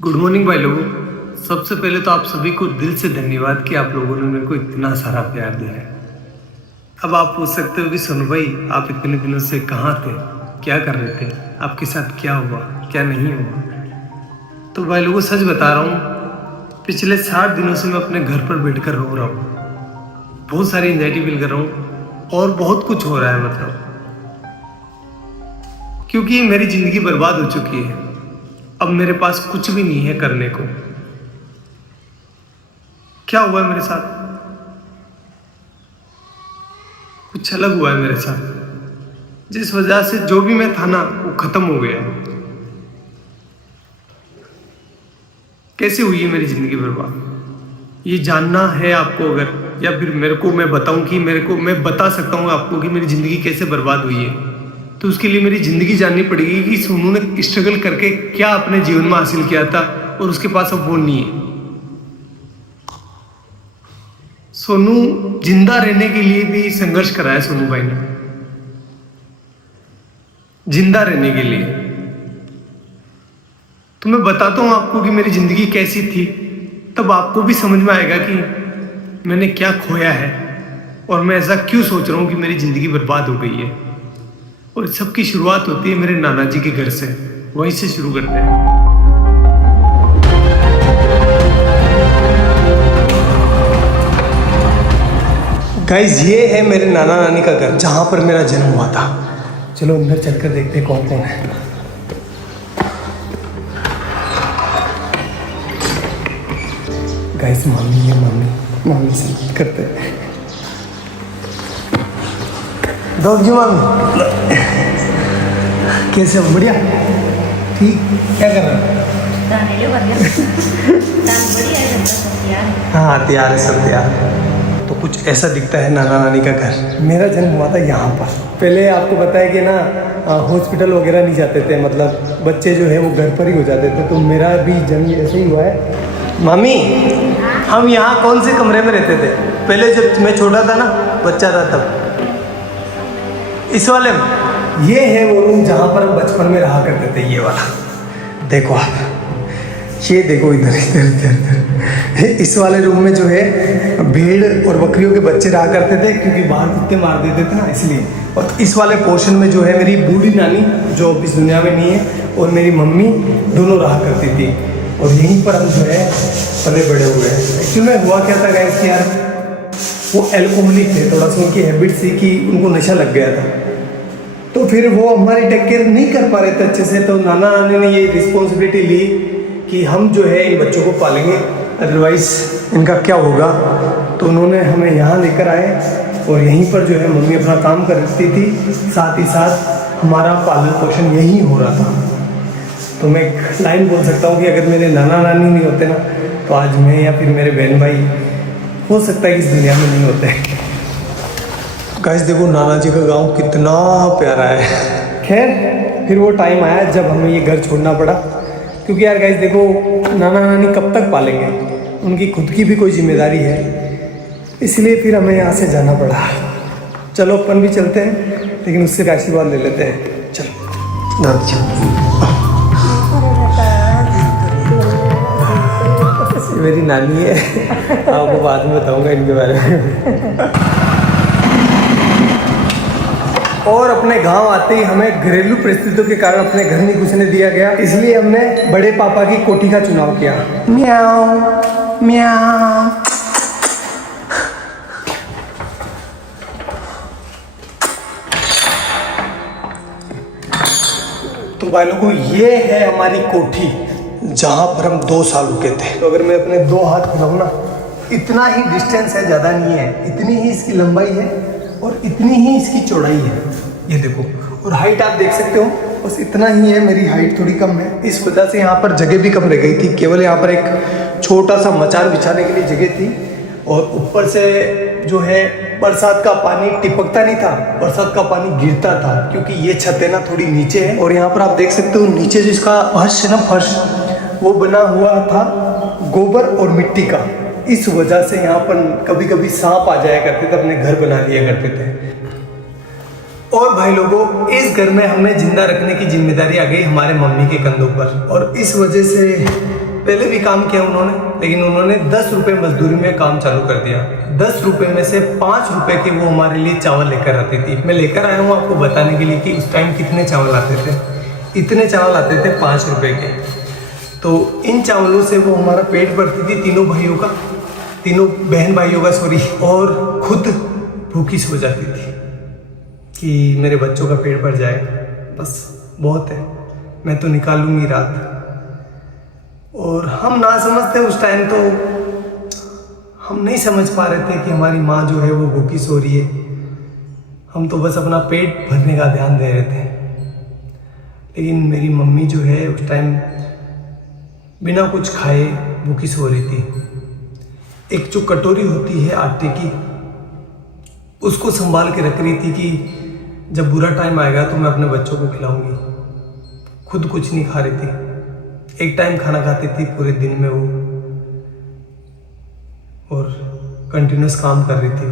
Good morning भाई लोगों। सबसे पहले तो आप सभी को दिल से धन्यवाद कि आप लोगों ने मेरे को इतना सारा प्यार दिया है। अब आप पूछ सकते हो कि सोनू भाई आप इतने दिनों से कहाँ थे, क्या कर रहे थे, आपके साथ क्या हुआ क्या नहीं हुआ। तो भाई लोगों सच बता रहा हूँ, पिछले 60 दिनों से मैं अपने घर पर बैठकर रो रहा हूँ। बहुत सारी एंजाइटी फील कर रहा हूँ और बहुत कुछ हो रहा है मतलब, क्योंकि मेरी ज़िंदगी बर्बाद हो चुकी है। अब मेरे पास कुछ भी नहीं है करने को। क्या हुआ है मेरे साथ, कुछ अलग हुआ है मेरे साथ, जिस वजह से जो भी मैं था ना वो खत्म हो गया। कैसे हुई है मेरी जिंदगी बर्बाद, ये जानना है आपको अगर, या फिर मेरे को मैं बताऊं कि मैं बता सकता हूं आपको कि मेरी जिंदगी कैसे बर्बाद हुई है, तो उसके लिए मेरी ज़िंदगी जाननी पड़ेगी कि सोनू ने स्ट्रगल करके क्या अपने जीवन में हासिल किया था और उसके पास अब वो नहीं है। सोनू जिंदा रहने के लिए भी संघर्ष करा है सोनू भाई ने, जिंदा रहने के लिए। तो मैं बताता हूँ आपको कि मेरी ज़िंदगी कैसी थी, तब आपको भी समझ में आएगा कि मैंने क्या खोया है और मैं ऐसा क्यों सोच रहा हूँ कि मेरी ज़िंदगी बर्बाद हो गई है। और सबकी शुरुआत होती है मेरे नाना जी के घर से, वहीं से शुरू करते हैं। गाइस ये है मेरे नाना नानी का घर, जहाँ पर मेरा जन्म हुआ था। चलो अंदर चलकर देखते हैं कौन कौन है। गाइस मामी है, मामी से बात करते हैं। दौड़ जी मामी, कैसे हो? बढ़िया, ठीक। क्या कर रहे हो? हाँ तैयार है, सब तैयार है। तो कुछ ऐसा दिखता है नाना नानी का घर। मेरा जन्म हुआ था यहाँ पर। पहले आपको पता है कि ना हॉस्पिटल वगैरह नहीं जाते थे, मतलब बच्चे जो है वो घर पर ही हो जाते थे। तो मेरा भी जन्म ऐसे ही हुआ है। मामी हम यहाँ कौन से कमरे में रहते थे पहले, जब मैं छोटा था ना, बच्चा था तब? इस वाले में। ये है वो रूम जहाँ पर हम बचपन में रहा करते थे, ये वाला। देखो आप, ये देखो इधर इधर इधर। इस वाले रूम में जो है भेड़ और बकरियों के बच्चे रहा करते थे, क्योंकि बाहर कुत्ते मार देते थे ना, इसलिए। और इस वाले पोर्शन में जो है मेरी बूढ़ी नानी, जो इस दुनिया में नहीं है, और मेरी मम्मी दोनों रहा करती थी। और यहीं पर हम जो है पले बड़े हुए हैं। एक्चुअली में हुआ क्या था गाइस कि यार वो एल्कोहलिक थे, थोड़ा सा उनकी हैबिट थी कि उनको नशा लग गया था। तो फिर वो हमारी टेक केयर नहीं कर पा रहे थे अच्छे से। तो नाना नानी ने ये रिस्पॉन्सिबिलिटी ली कि हम जो है इन बच्चों को पालेंगे, अदरवाइज़ इनका क्या होगा। तो उन्होंने हमें यहाँ लेकर आए और यहीं पर जो है मम्मी अपना काम करती थी, साथ ही साथ हमारा पालन पोषण यहीं हो रहा था। तो मैं एक लाइन बोल सकता हूँ कि अगर मेरे नाना नानी नहीं होते ना, तो आज मैं या फिर मेरे बहन भाई हो सकता है कि इस दुनिया में नहीं होते। गाइस देखो नाना जी का गांव कितना प्यारा है। खैर फिर वो टाइम आया जब हमें ये घर छोड़ना पड़ा, क्योंकि यार गाइस देखो नाना नानी कब तक पालेंगे, उनकी खुद की भी कोई जिम्मेदारी है, इसलिए फिर हमें यहाँ से जाना पड़ा। चलो अपन भी चलते हैं, लेकिन उससे का आशीर्वाद ले लेते हैं। चलो मेरी नानी है, आपको बाद में बताऊंगा इनके बारे में। और अपने गांव आते ही हमें घरेलू परिस्थितियों के कारण अपने घर नहीं घुसने दिया गया, इसलिए हमने बड़े पापा की कोठी का चुनाव किया। म्याऊ म्याऊ। तो भाई लोगों ये है हमारी कोठी, जहाँ पर हम 2 साल रुके थे। तो अगर मैं अपने 2 हाथ फैलाऊँ ना, इतना ही डिस्टेंस है, ज़्यादा नहीं है। इतनी ही इसकी लंबाई है और इतनी ही इसकी चौड़ाई है, ये देखो। और हाइट आप देख सकते हो, बस इतना ही है। मेरी हाइट थोड़ी कम है, इस वजह से यहाँ पर जगह भी कम रह गई थी। केवल यहाँ पर एक छोटा सा मचान बिछाने के लिए जगह थी। और ऊपर से जो है बरसात का पानी टिपकता नहीं था, बरसात का पानी गिरता था, क्योंकि ये छत है ना थोड़ी नीचे है। और यहाँ पर आप देख सकते हो नीचे जो इसका फर्श है ना, फर्श वो बना हुआ था गोबर और मिट्टी का। इस वजह से यहाँ पर कभी कभी सांप आ जाया करते थे, अपने घर बना लिया करते थे। और भाई लोगों इस घर में हमें जिंदा रखने की जिम्मेदारी आ गई हमारे मम्मी के कंधों पर। और इस वजह से पहले भी काम किया उन्होंने, लेकिन उन्होंने 10 रुपये मजदूरी में काम चालू कर दिया। 10 रुपये में से 5 रुपये की वो हमारे लिए चावल लेकर आती थी। मैं लेकर आया हूँ आपको बताने के लिए कि उस टाइम कितने चावल आते थे। इतने चावल आते थे 5 रुपये के। तो इन चावलों से वो हमारा पेट भरती थी, तीनों बहन भाइयों का सॉरी, और खुद भूखी सो जाती थी कि मेरे बच्चों का पेट भर जाए, बस बहुत है, मैं तो निकाल लूँगी रात। और हम ना समझते उस टाइम, तो हम नहीं समझ पा रहे थे कि हमारी माँ जो है वो भूखी सो रही है। हम तो बस अपना पेट भरने का ध्यान दे रहे थे। लेकिन मेरी मम्मी जो है उस टाइम बिना कुछ खाए भूखी सो रही थी। एक जो कटोरी होती है आटे की, उसको संभाल के रख रही थी कि जब बुरा टाइम आएगा तो मैं अपने बच्चों को खिलाऊंगी। खुद कुछ नहीं खा रही थी, एक टाइम खाना खाती थी पूरे दिन में वो, और कंटिन्यूस काम कर रही थी।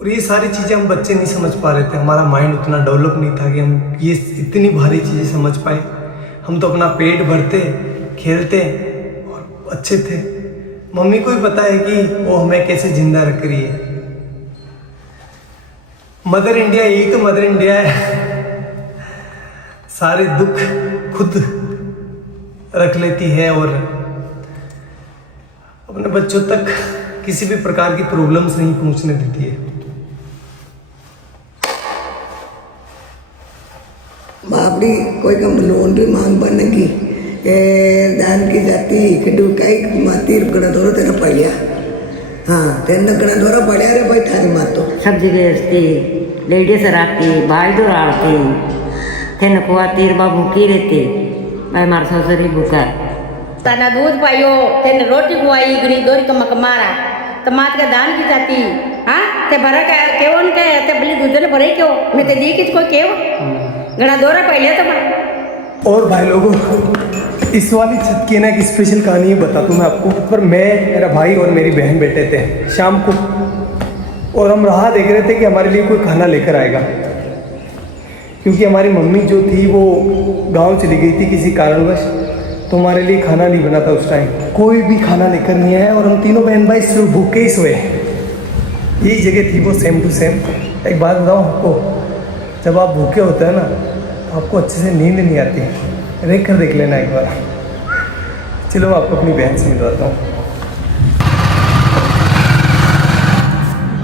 और ये सारी चीज़ें हम बच्चे नहीं समझ पा रहे थे, हमारा माइंड उतना डेवलप नहीं था कि हम ये इतनी भारी चीज़ें समझ पाए। हम तो अपना पेट भरते, खेलते और अच्छे थे। मम्मी को ही पता है कि वो हमें कैसे जिंदा रख रही है। मदर इंडिया, यही तो मदर इंडिया है। सारे दुख खुद रख लेती है और अपने बच्चों तक किसी भी प्रकार की प्रॉब्लम्स नहीं पहुंचने देती है। बापड़ी कोई कम लोन भी मांग बनेगी दान की जाती किडू कई माती गड़ा दौरा तेरा पड़िया। हाँ तेन गड़ा दौरा पड़िया रे भाई थारी मातो सब्जी बेचती, लेडीज रखती, भाई दूर आड़ती, तेन कुआ तीर बाबू की रहती, भाई मार ससुरी भूखा तना दूध पायो, तेन रोटी खुआई, गड़ी दोरी कमक मारा, तमात का दान की जाती। हाँ ते भरा का केवन के ते बली दूध ने भरे क्यों, मैं ते दी किसको केव गड़ा दौरा पहले तो। और भाई लोगों, इस वाली छत की ना एक स्पेशल कहानी बता दूँ मैं आपको। पर मैं, मेरा भाई और मेरी बहन बैठे थे शाम को, और हम राह देख रहे थे कि हमारे लिए कोई खाना लेकर आएगा, क्योंकि हमारी मम्मी जो थी वो गांव चली गई थी किसी कारणवश, तो हमारे लिए खाना नहीं बना था उस टाइम। कोई भी खाना लेकर नहीं आया और हम तीनों बहन भाई सिर्फ भूखे ही सोए। यही जगह थी वो, सेम टू सेम। एक बात बताऊँ आपको, जब आप भूखे होते हैं ना तो आपको अच्छे से नींद नहीं आती। देख कर देख लेना एक बार। चलो आपको अपनी बहन से मिलवाता हूँ।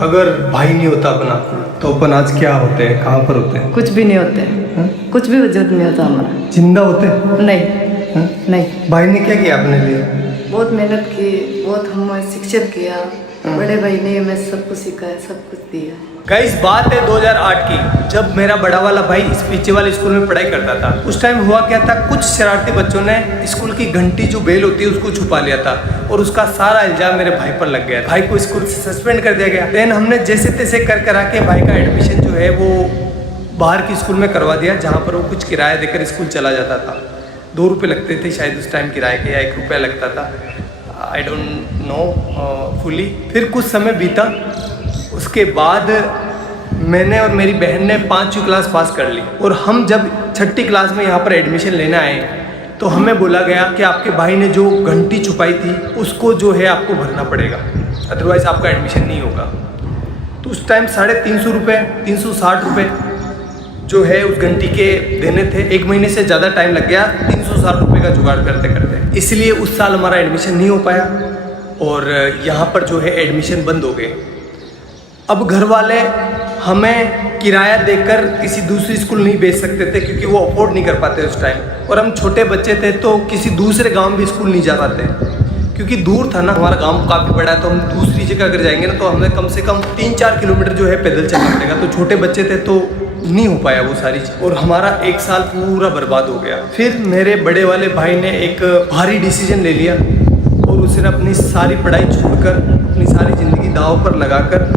अगर भाई नहीं होता अपना तो अपन आज क्या होते हैं, कहाँ पर होते हैं? कुछ भी नहीं होते, कुछ भी वजूद नहीं होता हमारा। जिंदा होते? नहीं नहीं। भाई ने क्या किया अपने लिए? बहुत मेहनत की, बहुत हमें शिक्षित किया। बड़े भाई ने हमें सब कुछ सिखाया, सब कुछ दिया। गाइस बात है 2008 की, जब मेरा बड़ा वाला भाई इस पीछे वाले स्कूल में पढ़ाई करता था। उस टाइम हुआ क्या था, कुछ शरारती बच्चों ने स्कूल की घंटी जो बेल होती है उसको छुपा लिया था, और उसका सारा इल्जाम मेरे भाई पर लग गया। भाई को स्कूल से सस्पेंड कर दिया गया। देन हमने जैसे तैसे कर करा के भाई का एडमिशन जो है वो बाहर की स्कूल में करवा दिया, जहाँ पर वो कुछ किराया देकर स्कूल चला जाता था। 2 रुपये लगते थे शायद उस टाइम किराए के, या 1 रुपया लगता था, आई डोंट नो फुली। फिर कुछ समय बीता, उसके बाद मैंने और मेरी बहन ने 5वीं क्लास पास कर ली, और हम जब 6ठी क्लास में यहाँ पर एडमिशन लेने आए तो हमें बोला गया कि आपके भाई ने जो घंटी छुपाई थी उसको जो है आपको भरना पड़ेगा, अदरवाइज़ आपका एडमिशन नहीं होगा। तो उस टाइम 350 रुपये, 360 रुपये जो है उस घंटी के देने थे। 1 महीने से ज़्यादा टाइम लग गया 360 रुपये का जुगाड़ करते करते, इसलिए उस साल हमारा एडमिशन नहीं हो पाया, और यहाँ पर जो है एडमिशन बंद हो गए। अब घर वाले हमें किराया देकर किसी दूसरी स्कूल नहीं भेज सकते थे, क्योंकि वो अफोर्ड नहीं कर पाते उस टाइम, और हम छोटे बच्चे थे तो किसी दूसरे गांव भी स्कूल नहीं जा पाते, क्योंकि दूर था ना। हमारा गांव काफ़ी बड़ा है, तो हम दूसरी जगह अगर जाएंगे ना तो हमें कम से कम 3-4 किलोमीटर जो है पैदल चलना पड़ेगा। तो छोटे बच्चे थे तो नहीं हो पाया वो सारी चीज़, और हमारा 1 साल पूरा बर्बाद हो गया। फिर मेरे बड़े वाले भाई ने एक भारी डिसीजन ले लिया, और उसने अपनी सारी पढ़ाई छोड़कर, अपनी सारी ज़िंदगी दांव पर लगाकर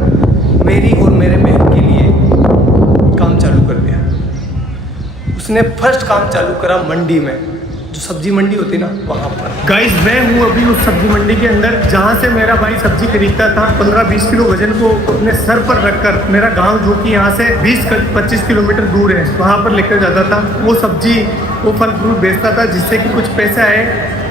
मेरी और मेरे बहन के लिए काम चालू कर दिया। उसने फर्स्ट काम चालू करा मंडी में, जो सब्जी मंडी होती है ना वहाँ पर। गाइस मैं हूँ अभी उस सब्जी मंडी के अंदर जहाँ से मेरा भाई सब्जी खरीदता था। 15-20 किलो वजन को अपने सर पर रखकर मेरा गांव जो कि यहाँ से 20-25 किलोमीटर दूर है वहाँ पर लेकर जाता था। वो सब्जी वो फल फ्रूट बेचता था जिससे कि कुछ पैसे आए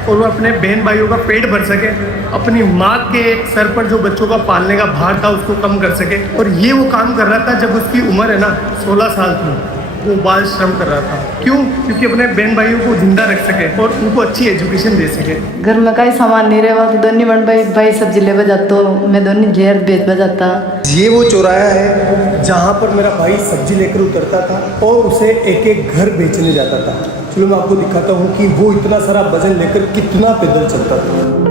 और वो अपने बहन भाइयों का पेट भर सके, अपनी माँ के सर पर जो बच्चों का पालने का भार था उसको कम कर सके। और ये वो काम कर रहा था जब उसकी उम्र है ना 16 साल थी। वो बाल श्रम कर रहा था। क्यों? क्योंकि अपने बहन भाइयों को जिंदा रख सके और उनको अच्छी एजुकेशन दे सके। घर में कई सामान नहीं रहा तो दोनों बन भाई सब्जी ले बजाता मैं दोनों घेर बेच बजाता। ये वो चौराहा है जहाँ पर मेरा भाई सब्जी लेकर उतरता था और उसे एक एक घर बेचने जाता था। चलो मैं आपको दिखाता हूँ कि वो इतना सारा वजन लेकर कितना पैदल चलता था।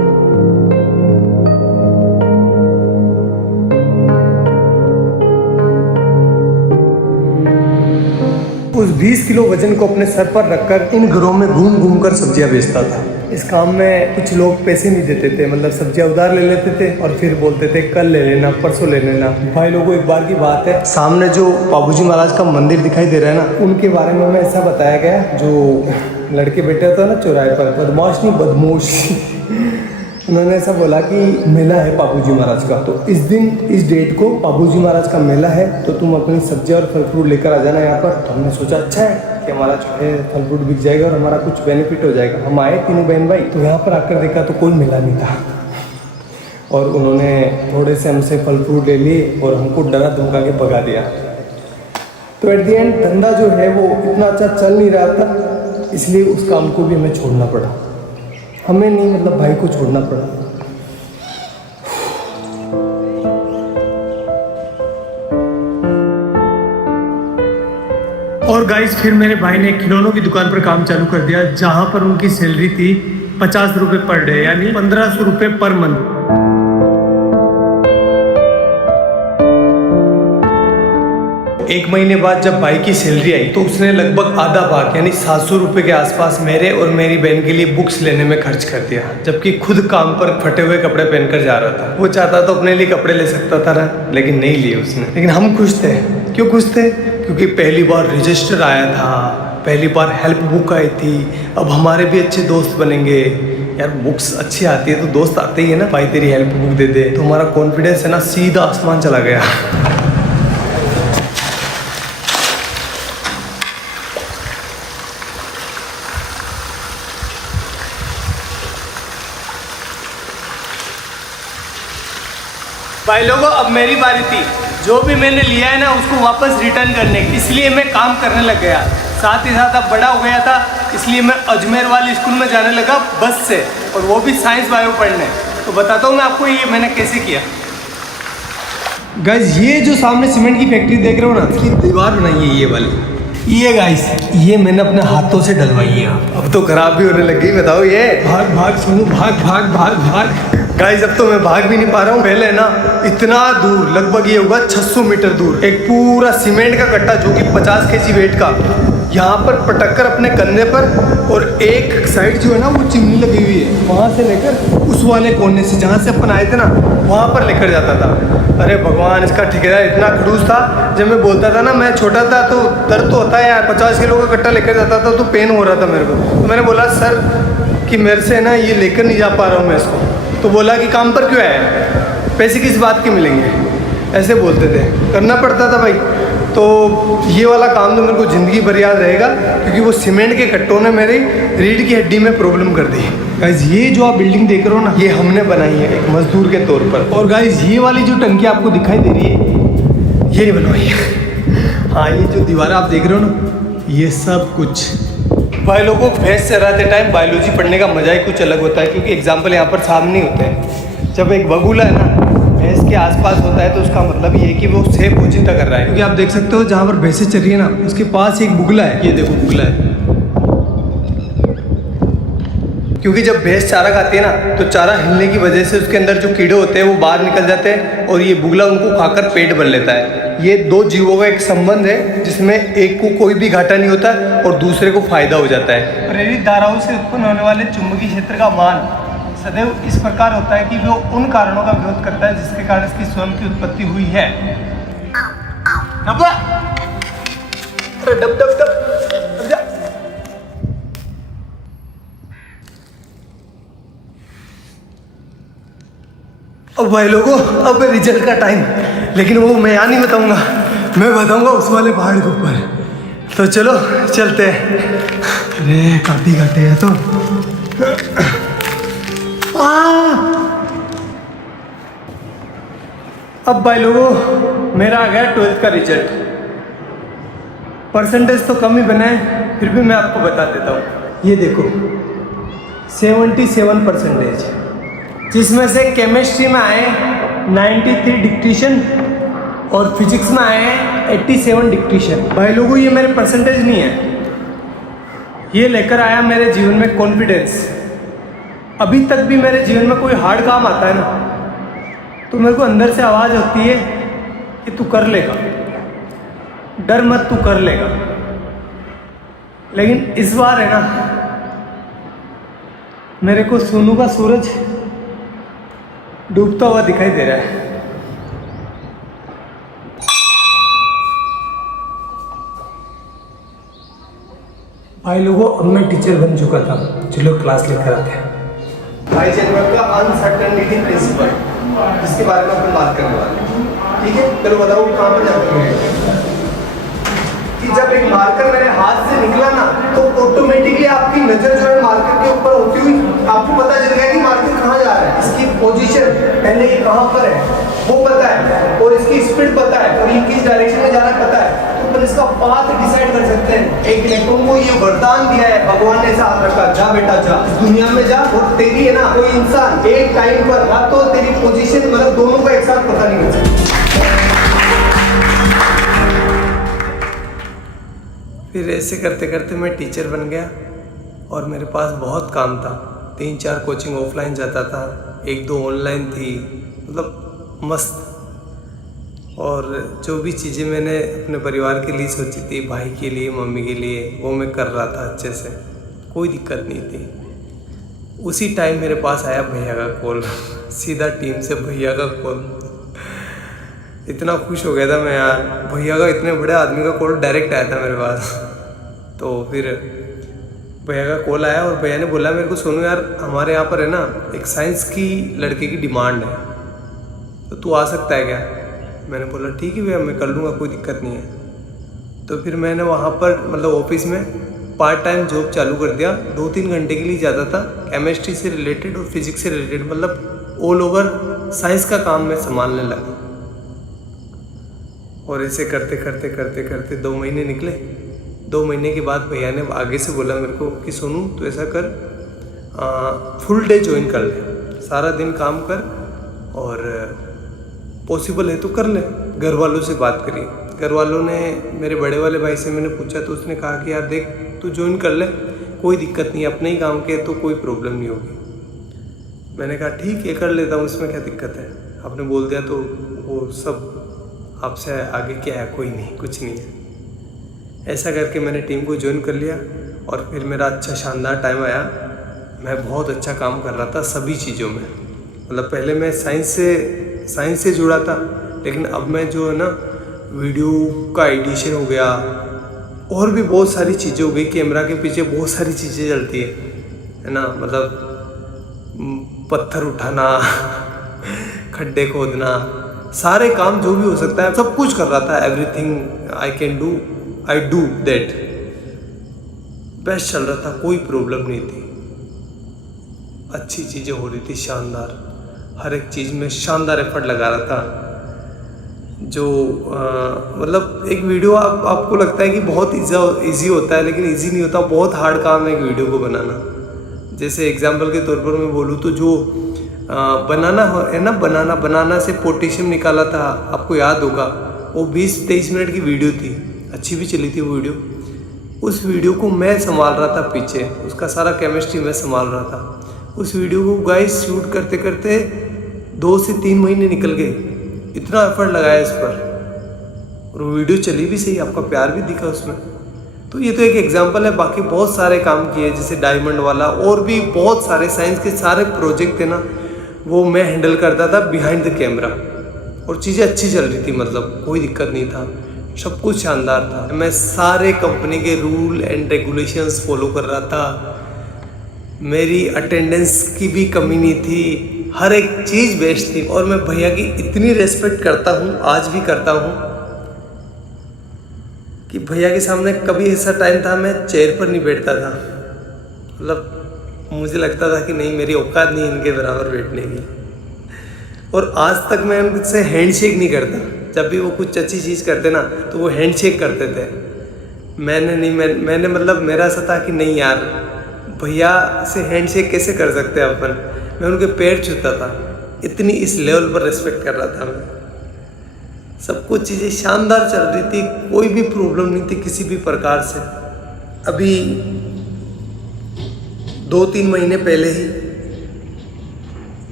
उस 20 किलो वजन को अपने सर पर रखकर इन घरों में घूम घूम कर सब्जियां बेचता था। इस काम में कुछ लोग पैसे नहीं देते थे, मतलब सब्जियां उधार ले लेते थे और फिर बोलते थे कल ले लेना, परसों ले लेना। भाई लोगों एक बार की बात है, सामने जो बाबूजी महाराज का मंदिर दिखाई दे रहा है ना, उनके बारे में हमें ऐसा बताया गया, जो लड़के बैठे होते हैं ना चौराहे पर, बदमाश नहीं बदमोश, उन्होंने ऐसा बोला कि मेला है बाबूजी महाराज का, तो इस दिन इस डेट को बाबूजी महाराज का मेला है तो तुम अपनी सब्जी और फल फ्रूट लेकर आ जाना यहाँ पर। तो हमने सोचा अच्छा है कि हमारा जो है फल फ्रूट बिक जाएगा और हमारा कुछ बेनिफिट हो जाएगा। हम आए तीनों बहन भाई, तो यहाँ पर आकर देखा तो कोई मेला नहीं था और उन्होंने थोड़े से हमसे फल फ्रूट ले लिए और हमको डरा धमका के भगा दिया। तो एट दी एंड धंधा जो है वो इतना अच्छा चल नहीं रहा था, इसलिए उस काम को भी हमें छोड़ना पड़ा। हमें नहीं, मतलब भाई को छोड़ना पड़ा। और गाइस फिर मेरे भाई ने खिलौनों की दुकान पर काम चालू कर दिया, जहां पर उनकी सैलरी थी 50 रुपये पर डे, यानी 1500 रुपये पर मंथ। एक महीने बाद जब भाई की सैलरी आई तो उसने लगभग आधा भाग यानी 700 रुपये के आसपास मेरे और मेरी बहन के लिए बुक्स लेने में खर्च कर दिया, जबकि खुद काम पर फटे हुए कपड़े पहनकर जा रहा था। वो चाहता तो अपने लिए कपड़े ले सकता था ना, लेकिन नहीं लिए उसने। लेकिन हम खुश थे। क्यों खुश थे? क्योंकि पहली बार रजिस्टर आया था, पहली बार हेल्प बुक आई थी, अब हमारे भी अच्छे दोस्त बनेंगे। यार बुक्स अच्छी आती है तो दोस्त आते ही है ना, भाई तेरी हेल्प बुक दे दे, तो हमारा कॉन्फिडेंस है ना सीधा आसमान चला गया। भाई लोगों अब मेरी बारी थी, जो भी मैंने लिया है ना उसको वापस रिटर्न करने की, इसलिए मैं काम करने लग गया। साथ ही साथ अब बड़ा हो गया था, इसलिए मैं अजमेर वाली स्कूल में जाने लगा बस से, और वो भी साइंस बायो पढ़ने। तो बताता हूँ मैं आपको ये मैंने कैसे किया। गाइस ये जो सामने सीमेंट की फैक्ट्री देख रहे हो ना, इसकी दीवार बनाई है ये वाली, ये गाइस ये मैंने अपने हाथों से डलवाई है। अब तो खराब भी होने लगी, बताओ ये। भाग भाग सुनो, भाग भाग भाग भाग। गाइस अब तो मैं भाग भी नहीं पा रहा हूँ। पहले ना इतना दूर, लगभग ये होगा 600 मीटर दूर, एक पूरा सीमेंट का कट्टा जो कि 50 केजी वेट का, यहाँ पर पटक कर अपने कंधे पर, और एक साइड जो है ना वो चिमनी लगी हुई है, वहाँ से लेकर उस वाले कोने से जहाँ से अपन आए थे ना वहाँ पर लेकर जाता था। अरे भगवान, इसका ठेकेदार इतना खड़ूस था, जब मैं बोलता था ना मैं छोटा था तो दर्द तो होता है यार, 50 किलो का कट्टा लेकर जाता था तो पेन हो रहा था मेरे को। तो मैंने बोला सर कि मेरे से ना ये लेकर नहीं जा पा रहा हूँ मैं इसको। तो बोला कि काम पर क्यों आया, पैसे किस बात के मिलेंगे, ऐसे बोलते थे। करना पड़ता था भाई। तो ये वाला काम तो मेरे को ज़िंदगी भर याद रहेगा, क्योंकि वो सीमेंट के कट्टों ने मेरी रीढ़ की हड्डी में प्रॉब्लम कर दी। गाइज ये जो आप बिल्डिंग देख रहे हो ना, ये हमने बनाई है एक मजदूर के तौर पर। और गाइज ये वाली जो टंकी आपको दिखाई दे रही है, ये नहीं बनवाई है। हाँ ये जो दीवार आप देख रहे हो ना, ये सब कुछ भाई लोगों को भैंस चराते टाइम बायोलॉजी पढ़ने का मजा ही कुछ अलग होता है, क्योंकि एग्जाम्पल यहाँ पर सामने होते हैं। जब एक बगुला है ना भैंस के आसपास होता है तो उसका मतलब ये है कि वो सेब को चिंता कर रहा है, क्योंकि आप देख सकते हो जहाँ पर भैंसें चल रही है ना उसके पास एक बुगला है। ये देखो बुगला है, क्योंकि जब भैंस चारा खाती है ना तो चारा हिलने की वजह से उसके अंदर जो कीड़े होते हैं वो बाहर निकल जाते हैं, और ये बुगला उनको खाकर पेट भर लेता है। ये दो जीवों का एक संबंध है जिसमें एक को कोई भी घाटा नहीं होता और दूसरे को फायदा हो जाता है। प्रेरित धाराओं से उत्पन्न होने वाले चुंबकीय क्षेत्र का मान सदैव इस प्रकार होता है कि वो उन कारणों का विरोध करता है जिसके कारण इसकी स्वयं की उत्पत्ति हुई है। अब भाई लोगों, अब रिजल्ट का टाइम, लेकिन वो मैं यहाँ नहीं बताऊँगा, मैं बताऊँगा उस वाले पहाड़ के ऊपर। तो चलो चलते हैं। अरे काफ़ी घाटे हैं तो। अब भाई लोगों, मेरा आ गया 12th का रिजल्ट। परसेंटेज तो कम ही बना है, फिर भी मैं आपको बता देता हूँ। ये देखो 77%, जिसमें से केमिस्ट्री में आए 93 डिक्टेशन और फिजिक्स में आए हैं 87 डिक्टेशन। भाई लोगों, ये मेरे परसेंटेज नहीं है, ये लेकर आया मेरे जीवन में कॉन्फिडेंस। अभी तक भी मेरे जीवन में कोई हार्ड काम आता है ना, तो मेरे को अंदर से आवाज़ होती है कि तू कर लेगा, डर मत, तू कर लेगा। लेकिन इस बार है ना, मेरे को सोनू का सूरज डूबता हुआ दिखाई दे रहा है। भाई लोगों, अब मैं टीचर बन चुका था। चलो क्लास लेकर आते हैं। भाई जनवर का अनसर्टेनिटी प्रिंसिपल, जिसके बारे में अपन बात करने वाले हैं। ठीक है, चलो बताओ कहाँ पर जाओगे। कि जब एक मार्कर मेरे हाथ से निकला ना, तो ऑटोमेटिकली आपकी नजर जो है मार्कर के ऊपर होती हुई आपको पता चल गया कि मार्कर कहाँ जा रहा है, इसकी पोजीशन पहले ये कहाँ पर है वो पता है, और इसकी स्पीड पता है, और ये किस डायरेक्शन में जा रहा है पता है। तो अपन इसका पाथ डिसाइड कर सकते हैं। एक इलेक्ट्रॉन को ये वरदान दिया है भगवान ने, साथ रखा, जा बेटा जा, इस दुनिया में जा, और तेरी है ना कोई इंसान एक टाइम पर ना तो तेरी पोजीशन, मतलब दोनों को एक साथ पता नहीं हो सकता। फिर ऐसे करते करते मैं टीचर बन गया, और मेरे पास बहुत काम था। 3-4 कोचिंग ऑफलाइन जाता था, 1-2 ऑनलाइन थी, मतलब मस्त। और जो भी चीज़ें मैंने अपने परिवार के लिए सोची थी, भाई के लिए, मम्मी के लिए, वो मैं कर रहा था अच्छे से, कोई दिक्कत नहीं थी। उसी टाइम मेरे पास आया भैया का कॉल, सीधा टीम से भैया का कॉल। इतना खुश हो गया था मैं यार, भैया का, इतने बड़े आदमी का कॉल डायरेक्ट आया था मेरे पास। तो फिर भैया का कॉल आया, और भैया ने बोला मेरे को, सोनू यार हमारे यहाँ पर है ना एक साइंस की लड़के की डिमांड है, तो तू आ सकता है क्या। मैंने बोला ठीक है भैया, मैं कर लूँगा, कोई दिक्कत नहीं है। तो फिर मैंने वहाँ पर मतलब ऑफिस में पार्ट टाइम जॉब चालू कर दिया। 2-3 घंटे के लिए जाता था, केमिस्ट्री से रिलेटेड और फिजिक्स से रिलेटेड, मतलब ऑल ओवर साइंस का काम मैं संभालने लगा। और ऐसे करते करते करते करते 2 महीने निकले। 2 महीने के बाद भैया ने आगे से बोला मेरे को कि सोनू तो ऐसा कर, फुल डे ज्वाइन कर ले, सारा दिन काम कर, और पॉसिबल है तो कर ले। घर वालों से बात करी, घर वालों ने, मेरे बड़े वाले भाई से मैंने पूछा, तो उसने कहा कि यार देख तू ज्वाइन कर ले, कोई दिक्कत नहीं, अपने ही काम के तो कोई प्रॉब्लम नहीं होगी। मैंने कहा ठीक है कर लेता हूँ, इसमें क्या दिक्कत है, आपने बोल दिया तो वो सब आपसे आगे क्या है, कोई नहीं, कुछ नहीं है। ऐसा करके मैंने टीम को ज्वाइन कर लिया, और फिर मेरा अच्छा शानदार टाइम आया। मैं बहुत अच्छा काम कर रहा था सभी चीज़ों में, मतलब पहले मैं साइंस से जुड़ा था, लेकिन अब मैं जो है ना वीडियो का एडिशन हो गया, और भी बहुत सारी चीज़ें हो गई, कैमरा के पीछे बहुत सारी चीज़ें चलती है ना, मतलब पत्थर उठाना, खड्डे खोदना, सारे काम जो भी हो सकता है सब कुछ कर रहा था। Everything I can do, I do that. Best चल रहा था, कोई प्रॉब्लम नहीं थी, अच्छी चीज़ें हो रही थी, शानदार, हर एक चीज़ में शानदार एफर्ट लगा रहा था। जो मतलब एक वीडियो आपको लगता है कि बहुत ईजी होता है, लेकिन ईजी नहीं होता, बहुत हार्ड काम है एक वीडियो को बनाना। जैसे एग्जांपल के तौर पर मैं बोलूँ तो जो बनाना है ना, बनाना से पोटेशियम निकाला था, आपको याद होगा, वो 20-23 मिनट की वीडियो थी, अच्छी भी चली थी वो वीडियो। उस वीडियो को मैं संभाल रहा था पीछे, उसका सारा केमिस्ट्री मैं संभाल रहा था। उस वीडियो को गाइस शूट करते करते 2 से 3 महीने निकल गए, इतना एफर्ट लगाया इस पर, और वो वीडियो चली भी सही, आपका प्यार भी दिखा उसमें। तो ये तो एक एग्जांपल है, बाकी बहुत सारे काम किए, जैसे डायमंड वाला, और भी बहुत सारे साइंस के सारे प्रोजेक्ट थे ना, वो मैं हैंडल करता था बिहाइंड द कैमरा, और चीज़ें अच्छी चल रही थी, मतलब कोई दिक्कत नहीं था, सब कुछ शानदार था। मैं सारे कंपनी के रूल एंड रेगुलेशंस फॉलो कर रहा था, मेरी अटेंडेंस की भी कमी नहीं थी, हर एक चीज़ बेस्ट थी। और मैं भैया की इतनी रेस्पेक्ट करता हूँ, आज भी करता हूँ, कि भैया के सामने कभी ऐसा टाइम था मैं चेयर पर नहीं बैठता था। मतलब मुझे लगता था कि नहीं, मेरी औकात नहीं इनके बराबर बैठने की। और आज तक मैं उनसे हैंडशेक नहीं करता। जब भी वो कुछ अच्छी चीज़ करते ना तो वो हैंडशेक करते थे। मैंने मतलब मेरा ऐसा था कि नहीं यार, भैया से हैंडशेक कैसे कर सकते हैं अपन। मैं उनके पैर छूता था, इतनी इस लेवल पर रिस्पेक्ट कर रहा था मैं। सब कुछ चीज़ें शानदार चल रही थी, कोई भी प्रॉब्लम नहीं थी किसी भी प्रकार से। अभी 2-3 महीने पहले ही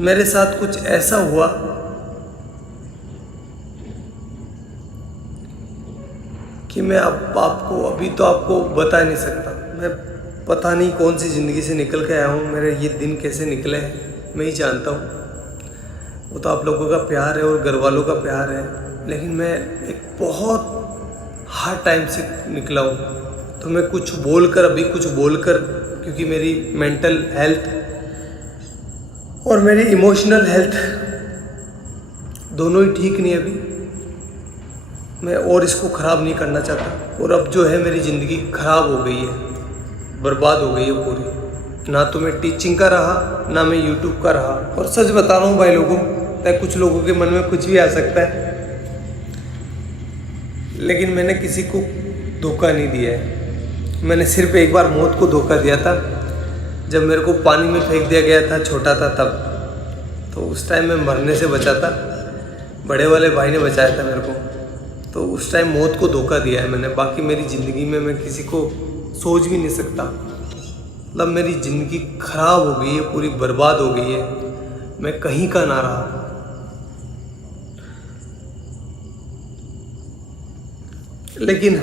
मेरे साथ कुछ ऐसा हुआ कि मैं अब आपको अभी तो आपको बता नहीं सकता। मैं पता नहीं कौन सी ज़िंदगी से निकल के आया हूँ, मेरे ये दिन कैसे निकले हैं मैं ही जानता हूँ। वो तो आप लोगों का प्यार है और घर वालों का प्यार है, लेकिन मैं एक बहुत हार्ड टाइम से निकला हूँ। तो मैं कुछ बोलकर क्योंकि मेरी मेंटल हेल्थ और मेरी इमोशनल हेल्थ दोनों ही ठीक नहीं अभी। मैं और इसको ख़राब नहीं करना चाहता। और अब जो है मेरी ज़िंदगी ख़राब हो गई है, बर्बाद हो गई है पूरी। ना तो मैं टीचिंग का रहा, ना मैं यूट्यूब का रहा। और सच बता रहा हूँ भाई लोगों, कुछ लोगों के मन में कुछ भी आ सकता है, लेकिन मैंने किसी को धोखा नहीं दिया है। मैंने सिर्फ एक बार मौत को धोखा दिया था, जब मेरे को पानी में फेंक दिया गया था, छोटा था तब। तो उस टाइम मैं मरने से बचा था, बड़े वाले भाई ने बचाया था मेरे को। तो उस टाइम मौत को धोखा दिया है मैंने। बाकी मेरी ज़िंदगी में मैं किसी को सोच भी नहीं सकता। मतलब मेरी ज़िंदगी खराब हो गई है, पूरी बर्बाद हो गई है, मैं कहीं का ना रहा। लेकिन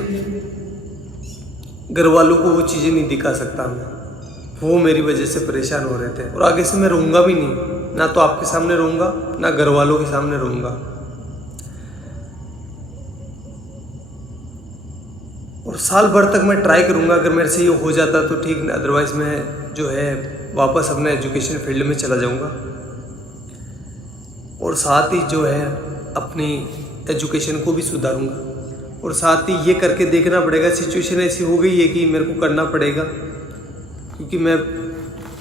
घर वालों को वो चीज़ें नहीं दिखा सकता मैं। वो मेरी वजह से परेशान हो रहे थे, और आगे से मैं रहूँगा भी नहीं। ना तो आपके सामने रहूँगा, ना घर वालों के सामने रहूँगा। और साल भर तक मैं ट्राई करूँगा, अगर मेरे से ये हो जाता तो ठीक, अदरवाइज़ मैं जो है वापस अपने एजुकेशन फील्ड में चला जाऊँगा। और साथ ही जो है अपनी एजुकेशन को भी सुधारूँगा। और साथ ही ये करके देखना पड़ेगा, सिचुएशन ऐसी हो गई है कि मेरे को करना पड़ेगा, क्योंकि मैं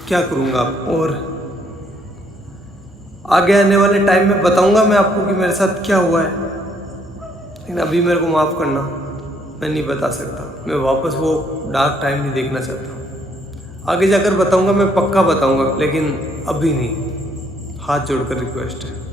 क्या करूँगा। और आगे आने वाले टाइम में बताऊँगा मैं आपको कि मेरे साथ क्या हुआ है, लेकिन अभी मेरे को माफ़ करना, मैं नहीं बता सकता। मैं वापस वो डार्क टाइम नहीं देखना चाहता। आगे जाकर बताऊँगा, मैं पक्का बताऊँगा, लेकिन अभी नहीं। हाथ जोड़कर रिक्वेस्ट है।